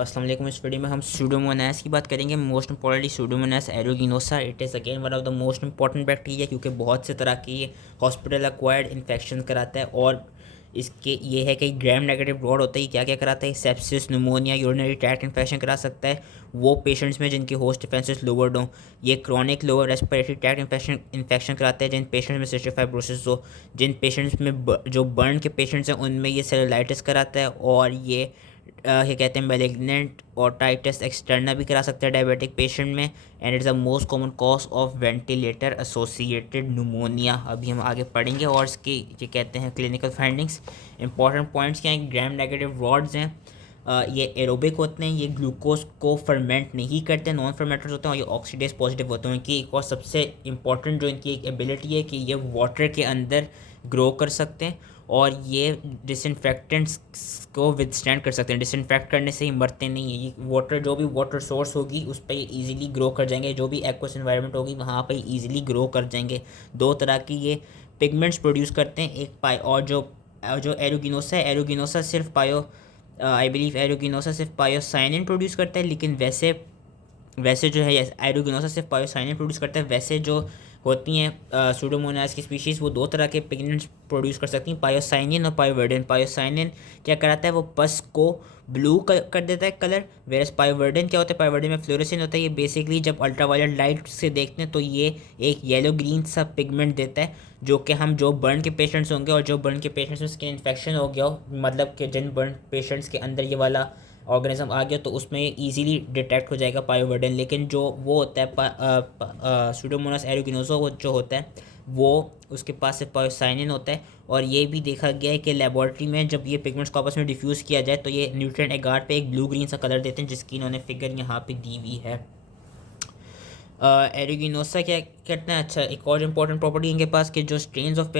अस्सलाम वालेकुम। इस वीडियो में हम सूडोमोनास की बात करेंगे। Most importantly Pseudomonas aeruginosa, it is again one of the most important bacteria, क्योंकि बहुत से तरह की ये हॉस्पिटल एक्वायर्ड इन्फेक्शन कराता है। और इसके ये है कि ग्राम नेगेटिव ब्रॉड होता है। क्या क्या कराता है? Sepsis, pneumonia, urinary tract infection करा सकता है वो पेशेंट्स में जिनके होस्ट डिफेंसेस लोअर्ड हों। ये chronic lower respiratory tract infection कराता है जिन पेशेंट्स में सिस्टिक फाइब्रोसिस हो। जिन पेशेंट्स में जो बर्न के पेशेंट्स हैं उनमें ये सेलुलाइटिस कराता है। और ये क्या कहते हैं, मैलिग्नेंट ओटाइटिस एक्सटर्ना भी करा सकते हैं डायबिटिक पेशेंट में। And it's the most common cause of ventilator associated pneumonia. अभी हम आगे पढ़ेंगे और इसके ये कहते हैं क्लिनिकल फाइंडिंग्स। इंपॉर्टेंट पॉइंट्स क्या हैं? ग्राम नेगेटिव रॉड्स हैं, ये एरोबिक होते हैं, ये ग्लूकोज को फर्मेंट नहीं करते, नॉन फर्मेंटर्स होते हैं। और ये ऑक्सीडेज पॉजिटिव होते हैं। इनकी एक और सबसे इंपॉर्टेंट जो इनकी एक एबिलिटी है कि ये वाटर के अंदर ग्रो कर सकते हैं और ये डिसइंफेक्टेंट्स को विदस्टैंड कर सकते हैं। डिसइंफेक्ट करने से ही मरते नहीं है। ये वाटर, जो भी वाटर सोर्स होगी उस पर ये ईजिली ग्रो कर जाएंगे। जो भी एक्वस इन्वायरमेंट होगी वहाँ पर ईजिली ग्रो कर जाएंगे। दो तरह की ये पिगमेंट्स प्रोड्यूस करते हैं, एक पाई और जो एरोगिनोसा है, एरोगिनोसा सिर्फ आई बिलीव एरोगिनोसा सिर्फ पायोसाइनिन प्रोड्यूस करता है। लेकिन वैसे जो है एरोगिनोसा सिर्फ पायोसाइनिन प्रोड्यूस करता है। वैसे जो होती हैं सूडोमोनास की स्पीशीज़, वो दो तरह के पिगमेंट्स प्रोड्यूस कर सकती हैं, पायोसाइनिन और पायोवर्डिन। पायोसाइनिन क्या कराता है? वो पस को ब्लू कर देता है कलर। वेरस पायोवर्डिन क्या होता है? पायोवर्डिन में फ्लोरेसेंस होता है। ये बेसिकली जब अल्ट्रावायलेट लाइट से देखते हैं तो ये एक येलो ग्रीन सा पिगमेंट देता है, जो कि हम जो बर्न के पेशेंट्स होंगे और जो बर्न के पेशेंट्स में स्किन इन्फेक्शन हो गया हो, मतलब कि जिन बर्न पेशेंट्स के अंदर ये वाला ऑर्गेनिज्म आ गया तो उसमें ईजिली डिटेक्ट हो जाएगा पायोवर्डिन। लेकिन जो वो होता है सूडोमोनास एरोगिनोसा जो होता है वो उसके पास से पायोसाइनिन होता है। और ये भी देखा गया है कि लेबॉर्ट्री में जब ये पिगमेंट्स को आपस में डिफ्यूज़ किया जाए तो ये न्यूट्रिएंट एगार पे एक ब्लू ग्रीन सा कलर देते हैं, जिसकी इन्होंने फिगर यहाँ पे दी हुई है। एरोगिनोसा क्या करते हैं? अच्छा, एक और इंपॉर्टेंट प्रॉपर्टी इनके पास कि जो strains of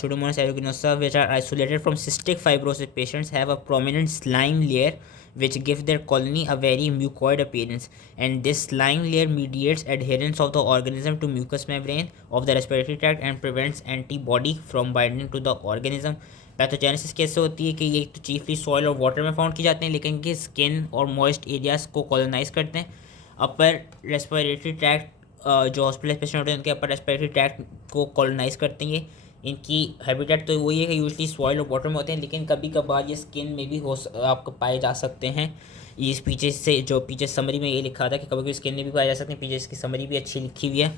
Pseudomonas aeruginosa which are isolated from cystic fibrosis patients have a prominent slime layer which give their colony a very mucoid appearance, and this slime layer mediates adherence of the organism to mucous membrane of the respiratory tract and prevents antibody from binding to the organism. Pathogenesis कैसे होती है कि ये तो chiefly soil और water में found की जाते हैं, लेकिन ये स्किन और मॉइस्ट एरियाज को कॉलोनाइज करते हैं। अपर रेस्पिरेटरी ट्रैक्ट, जो हॉस्पिटल पेशेंट होते हैं उनके अपर रेस्पिरेटरी ट्रैक्ट को कॉलोनाइज करते हैं। इनकी हैबिटेट तो वही है कि यूजली सॉइल और वाटर में होते हैं, लेकिन कभी कभार ये स्किन में भी आपको पाए जा सकते हैं। इस पीछे से जो पीछे समरी में ये लिखा था कि कभी कभी स्किन में भी पाए जा सकते हैं। पीछे इसकी समरी भी अच्छी लिखी हुई है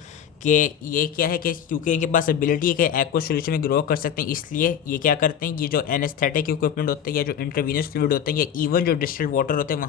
कि ये क्या है कि क्योंकि इनके पास एबिलिटी है कि एक्वा सॉल्यूशन में ग्रो कर सकते हैं, इसलिए ये क्या करते हैं, ये जो एनेस्थेटिक इक्विपमेंट होते हैं या जो इंट्रावीनस फ्लूइड होते हैं या इवन जो डिस्टिल्ड वाटर होते हैं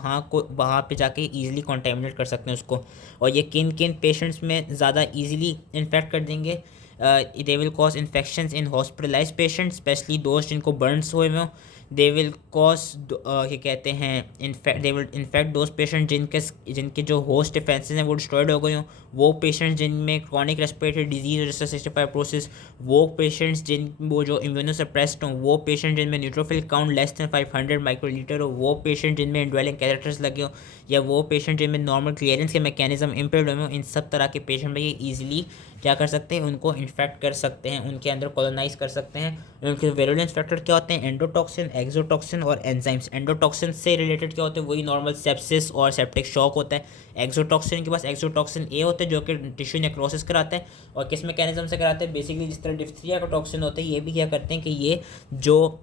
वहाँ पे जाके ईजिली कॉन्टेमिनेट कर सकते हैं उसको। और ये किन किन पेशेंट्स में ज़्यादा ईजिली इन्फेक्ट कर देंगे? They will cause infections in hospitalize patient, especially दोस्त जिनको बर्न्स हुए में हो। दे विल कॉज क्या कहते हैं they will infect those patient जिनके जो होस्ट डिफेंसेस हैं वो डिस्ट्रॉयड हो गए हों। वो पेशेंट्स जिनमें क्रॉनिक रेस्पिरेटरी डिजीज जैसे सिस्टिक फाइब्रोसिस, वो पेशेंट्स वो जो इम्यूनोसप्रेस्ड हों, वो पेशेंट जिनमें neutrophil count less than 500 microlitre हो, वो पेशेंट जिनमें इंडवेलिंग कैरेक्टर्स लगे हो, या वो पेशेंट जिनमें नॉर्मल क्लियरेंस के मैकेनिज्म इम्पेयर्ड हो। इन सब तरह के पेशेंट में ये ईजिली क्या कर सकते हैं? उनको इन्फेक्ट कर सकते हैं, उनके अंदर कॉलोनाइज कर सकते हैं। उनके वेरुलेंस फैक्टर क्या होते हैं? एंडोटॉक्सिन, एक्सोटॉक्सिन और एंजाइम्स। एंडोटॉक्सिन से रिलेटेड क्या होते हैं? वही नॉर्मल सेप्सिस और सेप्टिक शॉक होता है। एक्सोटॉक्सिन के पास एक्सोटॉक्सिन ए होता है जो कि टिश्यू नेक्रोसिस कराता है। और किस मैकेनिज्म से कराते हैं? बेसिकली जिस तरह डिफ्थीरिया का टॉक्सिन होता है, ये भी क्या करते हैं कि ये जो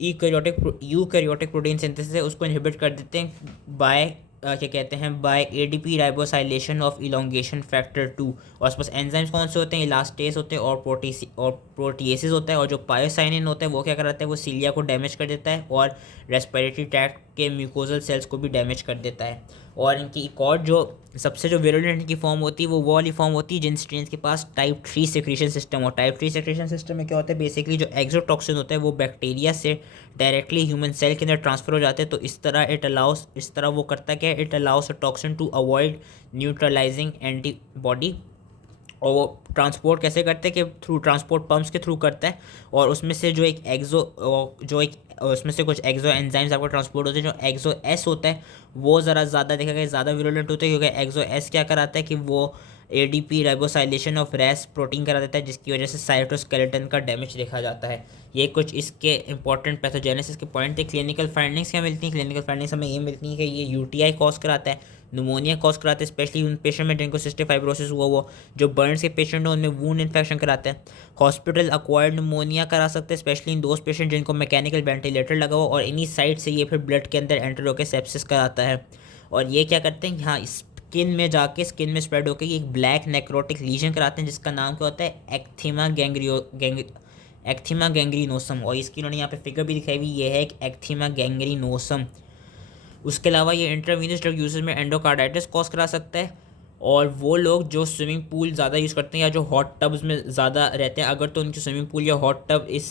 यूकैरियोटिक प्रोटीन सिंथेसिस है उसको इनहिबिट कर देते हैं बाय क्या कहते हैं, by ADP ribosylation of elongation factor 2। और पास एंजाइम्स कौन से होते हैं? इलास्टेस होते हैं और प्रोटीएसिस होता है। और जो पायोसाइनिन होता है वो क्या कराता है? वो सीलिया को डैमेज कर देता है और रेस्पिरेटरी ट्रैक्ट के म्यूकोजल सेल्स को भी डैमेज कर देता है। और इनकी एक और जो सबसे जो विरुलेंट की फॉर्म होती है वो वाली फॉर्म होती है जिन स्ट्रेन्स के पास टाइप 3 सेक्रेशन सिस्टम। और टाइप 3 सेक्रेशन सिस्टम में क्या होता है? बेसिकली जो एक्सोटॉक्सिन होता है वो बैक्टीरिया से डायरेक्टली ह्यूमन सेल के अंदर ट्रांसफर हो जाते हैं। तो इस तरह वो करता क्या है? It allows a toxin to avoid neutralizing antibody. और वो ट्रांसपोर्ट कैसे करते हैं कि थ्रू ट्रांसपोर्ट पम्प्स के थ्रू करता है। और उसमें से उसमें से कुछ एक्सो एंजाइम्स आपको ट्रांसपोर्ट होते हैं। जो एक्सो एस होता है वो ज़रा ज़्यादा देखा गया ज़्यादा विरुलेंट होता है, क्योंकि एक्सो एस क्या कराता है कि वो ADP राइबोसाइलेशन ऑफ रेस प्रोटीन करा देता है, जिसकी वजह से साइटोस्केलेटन का डैमेज देखा जाता है। ये कुछ इसके इंपॉर्टेंट पैथोजेनेसिस के पॉइंट थे। क्लिनिकल फाइंडिंग्स क्या मिलती हैं? क्लिनिकल फाइंडिंग्स हमें ये मिलती हैं कि ये UTI कॉज कराता है, नुमोनिया कॉज कराता है, स्पेशली उन पेशेंट में जिनको सिस्टिक फाइब्रोसिस हुआ वो, जो बर्न्स के पेशेंट हो उनमें वूंड इन्फेक्शन कराता है। हॉस्पिटल अक्वायर्ड नुमोनिया करा सकते हैं, स्पेशली इन दोस्त पेशेंट जिनको मैकेनिकल वेंटिलेटर लगा हुआ, और इन्हीं साइड से ये फिर ब्लड के अंदर एंटर होकर सेप्सिस कराता है। और ये क्या करते हैं, यहाँ स्किन में जाके स्किन में स्प्रेड होकर ये एक ब्लैक नेक्रोटिक लीजन कराते हैं, जिसका नाम क्या होता है? एक्थिमा गैंग्रीनोसम। और इसकी उन्होंने यहाँ पे फिगर भी दिखाई हुई, ये है एक एक्थिमा गैंग्रीनोसम। उसके अलावा ये इंट्रावीनस ड्रग यूजेस में एंडोकार्डाइटिस कॉज करा सकता है। और वो लोग जो स्विमिंग पूल ज़्यादा यूज़ करते हैं या जो हॉट टब्स में ज़्यादा रहते हैं, अगर तो उनकी स्विमिंग पूल या हॉट टब इस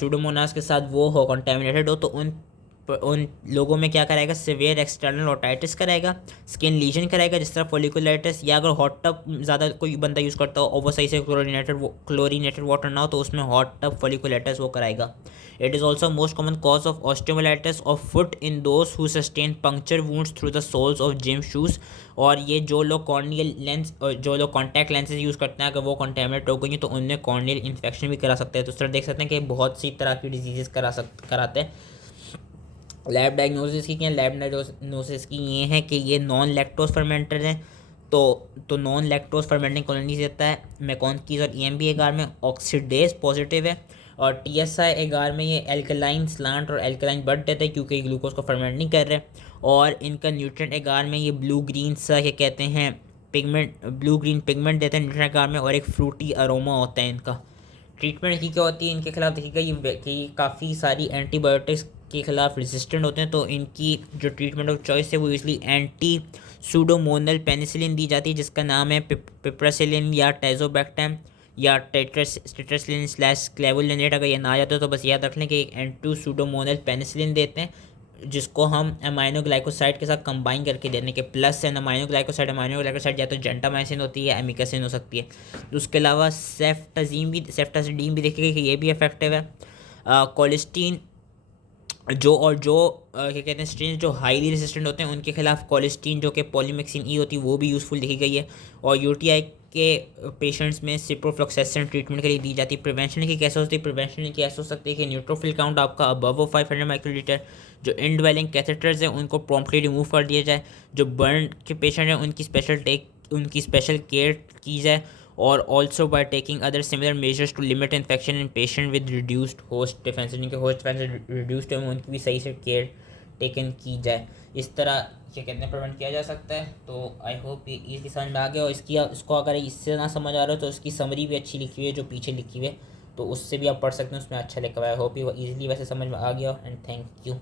सूडोमोनास के साथ वो हो कंटेमिनेटेड हो, तो उन लोगों में क्या कराएगा? सिवियर एक्सटर्नल ओटाइटिस कराएगा, स्किन लीजन कराएगा जिस तरह फोलिकुलाइटिस, या अगर हॉट टब ज़्यादा कोई बंदा यूज़ करता हो और वो सही से क्लोरीनेटेड वाटर ना हो, तो उसमें हॉट टब फोलिकुलाइटिस वो कराएगा। It is also most common cause of osteomyelitis of foot in those who sustain puncture wounds through the soles of gym shoes. और ये जो लोग कॉर्नियल लेंस जो लोग कॉन्टैक्ट लेंसेज यूज़ करते हैं, अगर वो कंटेमिनेट हो गई तो उनमें कॉर्नियल इन्फेक्शन भी करा सकते हैं। तो इस तरह देख सकते हैं कि बहुत सी तरह की डिजीज़ कराते हैं। लैब डायग्नोसिस की क्या? लैब डायग्नोसिस की ये है कि ये नॉन लैक्टोज फर्मेंटेड हैं। तो नॉन लैक्टोज फर्मेंटिंग कॉलोनीज देता है मैकोनकीज, और EMB एगार में ऑक्सीडेज पॉजिटिव है, और TSI एगार में ये एल्कलाइन स्लांट और एल्कलाइन बट देते हैं क्योंकि ग्लूकोज को फर्मेंट नहीं कर रहे। और इनका न्यूट्रिएंट एगार में ये ब्लू ग्रीन सा क्या कहते हैं पिगमेंट, ब्लू ग्रीन पिगमेंट देते हैं न्यूट्रिएंट एगार में, और एक फ्रूटी अरोमा होता है इनका। ट्रीटमेंट की क्या होती है इनके खिलाफ? देखिएगा ये कि काफ़ी सारी एंटीबायोटिक्स के खिलाफ रेजिस्टेंट होते हैं, तो इनकी जो ट्रीटमेंट ऑफ चॉइस है वो यूजली एंटी सूडोमोनल पेनिसिलिन दी जाती है, जिसका नाम है पिप्रासिलिन या टेजोबैक्टम या टेट्रासिलिन स्लैश क्लेवुलिनेट। अगर ये ना आ जाता तो बस याद रख लें कि एक एंटी सूडोमोनल पेनिसिलिन देते हैं, जिसको हम अमाइनो ग्लाइकोसाइड के साथ कंबाइन करके देने के प्लस है अमाइनो ग्लाइकोसाइड या तो जेंटामाइसिन होती है या एमिकासिन हो सकती है। तो उसके अलावा सेफ्टाजिडीन भी देखिएगा कि ये भी इफेक्टिव है। कोलिस्टीन जो क्या कहते हैं स्ट्रेन जो हाईली रेजिस्टेंट होते हैं उनके खिलाफ कोलिस्टीन जो कि पॉलीमेक्सिन ई होती है वो भी यूज़फुल देखी गई है। और UTI के पेशेंट्स में सिप्रोफ्लॉक्सेसिन ट्रीटमेंट के लिए दी जाती है। प्रिवेंशन की कैसे होती है? प्रिवेंशन की ऐसे हो सकती है कि न्यूट्रोफिल काउंट आपका अबव 500 माइक्रोलीटर, जो इनड्वेलिंग कैथेटर्स हैं उनको प्रॉम्प्टली रिमूव कर दिया जाए, जो बर्न के पेशेंट हैं उनकी स्पेशल केयर की जाए, और also by taking other similar measures to limit infection in patient with reduced host defence. जिनके होस्ट डिफेंस रिड्यूस्ड है उनकी भी सही से केयर टेकन की जाए। इस तरह क्या कहते हैं प्रिवेंट किया जा सकता है। तो आई होप ये ईज़ी समझ में आ गया। और इसको अगर इससे ना समझ आ रहा हो तो इसकी समरी भी अच्छी लिखी हुई है जो पीछे लिखी हुई है, तो उससे भी आप पढ़ सकते हैं, उसमें अच्छा लिखा हुआ है। आई होप ये ईजिली वैसे समझ में आ गया। And thank you.